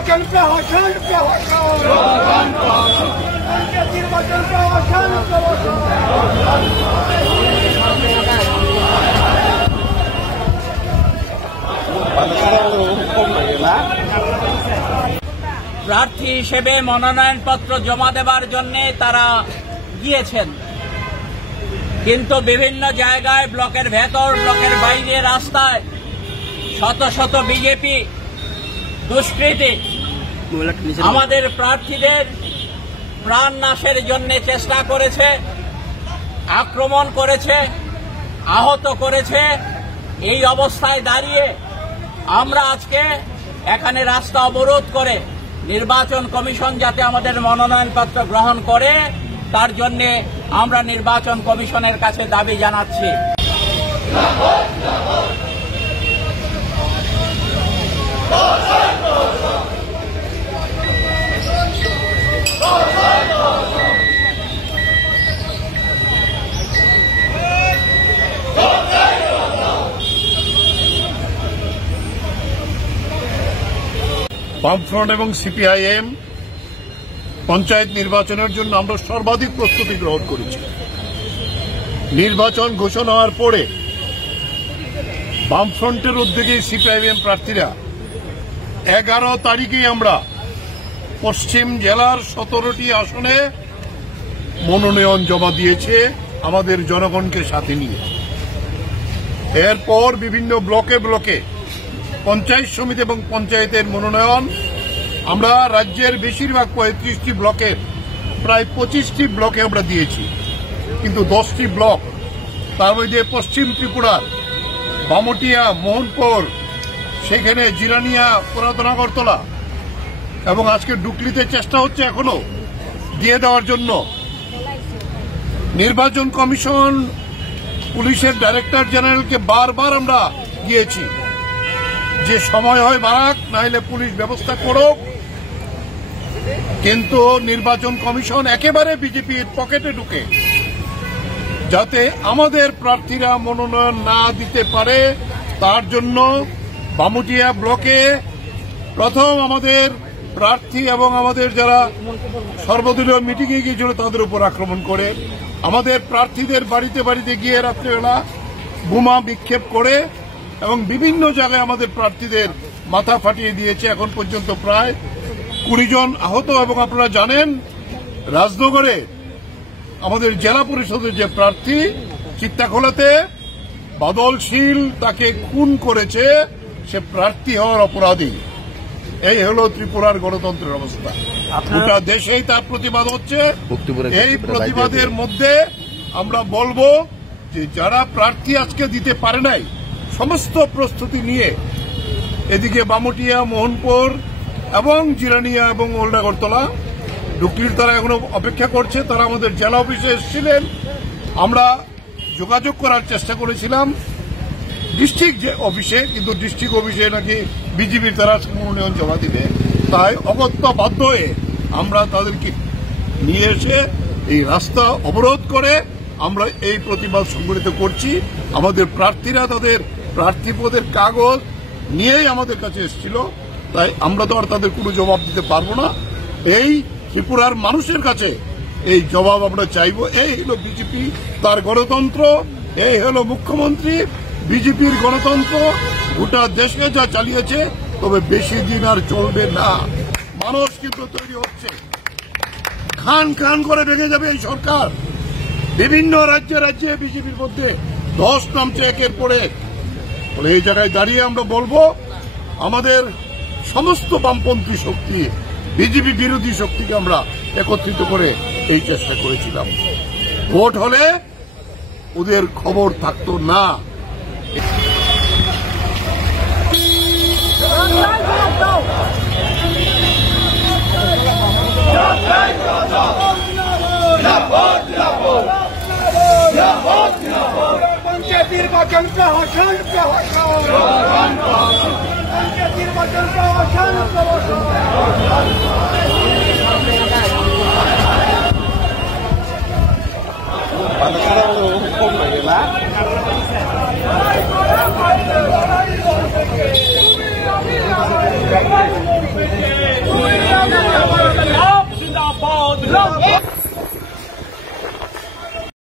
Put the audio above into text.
নির্বাচন প্রহসন নির্বাচন প্রহসন প্রার্থী হিসেবে মনোনয়নপত্র জমা দেবার জন্য তারা গিয়েছেন, কিন্তু বিভিন্ন জায়গায় ব্লকের ভেতর ব্লকের বাইরে রাস্তায় শত শত বিজেপি দুষ্কৃতী আমাদের প্রার্থীদের প্রাণ নাশের জন্য চেষ্টা করেছে, আক্রমণ করেছে, আহত করেছে। এই অবস্থায় দাঁড়িয়ে আমরা আজকে এখানে রাস্তা অবরোধ করে নির্বাচন কমিশন যাতে আমাদের মনোনয়নপত্র গ্রহণ করে তার জন্য আমরা নির্বাচন কমিশনের কাছে দাবি জানাচ্ছি। বামফ্রন্ট এবং সিপিআইএম পঞ্চায়েত নির্বাচনের জন্য আমরা সর্বাধিক প্রস্তুতি গ্রহণ করেছি। নির্বাচন ঘোষণা হওয়ার পরে বামফ্রন্টের উদ্যোগে সিপিআইএম প্রার্থীরা 11 তারিখেই আমরা পশ্চিম জেলার 17টি আসনে মনোনয়ন জমা দিয়েছে আমাদের জনগণকে সাথে নিয়ে। এরপর বিভিন্ন ব্লকে ব্লকে পঞ্চায়েত সমিতি এবং পঞ্চায়েতের মনোনয়ন আমরা রাজ্যের বেশিরভাগ 35টি ব্লকের প্রায় 25টি ব্লকে আমরা দিয়েছি, কিন্তু 10টি ব্লক তার মধ্যে পশ্চিম ত্রিপুরার বামটিয়া, মোহনপুর, সেখানে জিরানিয়া, পুরাতন আগরতলা এবং আজকে ডুকলিতে চেষ্টা হচ্ছে এখনো দিয়ে দেওয়ার জন্য। নির্বাচন কমিশন পুলিশের ডাইরেক্টর জেনারেলকে বারবার আমরা গিয়েছি যে সময় হয় বাড়াক, নাহলে পুলিশ ব্যবস্থা করুক, কিন্তু নির্বাচন কমিশন একেবারে বিজেপির পকেটে ঢুকে যাতে আমাদের প্রার্থীরা মনোনয়ন না দিতে পারে তার জন্য বামুটিয়া ব্লকে প্রথম আমাদের প্রার্থী এবং আমাদের যারা সর্বদলীয় মিটিংয়ে গিয়েছিল তাদের উপর আক্রমণ করে আমাদের প্রার্থীদের বাড়িতে বাড়িতে গিয়ে রাত্রেবেলা বোমা বিক্ষেপ করে এবং বিভিন্ন জায়গায় আমাদের প্রার্থীদের মাথা ফাটিয়ে দিয়েছে। এখন পর্যন্ত প্রায় 20 জন আহত। এবং আপনারা জানেন রাজনগরে আমাদের জেলা পরিষদের যে প্রার্থী চিত্তাখোলাতে বাদল শীল তাকে খুন করেছে, সে প্রার্থী হওয়ার অপরাধী। এই হলো ত্রিপুরার গণতন্ত্রের অবস্থা। গোটা দেশেই তার প্রতিবাদ হচ্ছে। এই প্রতিবাদের মধ্যে আমরা বলবো যে যারা প্রার্থী আজকে দিতে পারে নাই সমস্ত প্রস্তুতি নিয়ে এদিকে বামুটিয়া, মোহনপুর এবং জিরানিয়া এবং ওল্ড আগরতলা, ডুকলির তারা এখনো অপেক্ষা করছে। তারা আমাদের জেলা অফিসে এসেছিলেন, আমরা যোগাযোগ করার চেষ্টা করেছিলাম ডিস্ট্রিক্ট অফিসে, কিন্তু ডিস্ট্রিক্ট অফিসে নাকি বিজেপির তারা মনোনয়ন জমা দিবে। তাই অগত্যা বাধ্য হয়ে আমরা তাদেরকে নিয়ে এসে এই রাস্তা অবরোধ করে আমরা এই প্রতিবাদ সংগঠিত করছি। আমাদের প্রার্থীরা তাদের প্রার্থী পদের কাগজ নিয়েই আমাদের কাছে এসেছিল, তাই আমরা তো আর তাদের কোনো জবাব দিতে পারবো না। এই ত্রিপুরার মানুষের কাছে এই জবাব আমরা চাইব। এই হলো বিজেপি, তার গণতন্ত্র, এই হলো মুখ্যমন্ত্রী, বিজেপির গণতন্ত্র গোটা দেশকে যা চালিয়েছে, তবে বেশি দিন আর চলবে না। মানুষ কিন্তু তৈরি হচ্ছে, খান খান করে ভেঙে যাবে এই সরকার। বিভিন্ন রাজ্যে রাজ্যে বিজেপির মধ্যে ধস নামছে একের পর এক। এই জায়গায় দাঁড়িয়ে আমরা বলবো আমাদের সমস্ত বামপন্থী শক্তি, বিজেপি বিরোধী শক্তিকে আমরা একত্রিত করে এই চেষ্টা করেছিলাম। ভোট হলে ওদের খবর থাকতো না। নির্বাচন প্রহসন নির্বাচন প্রহসন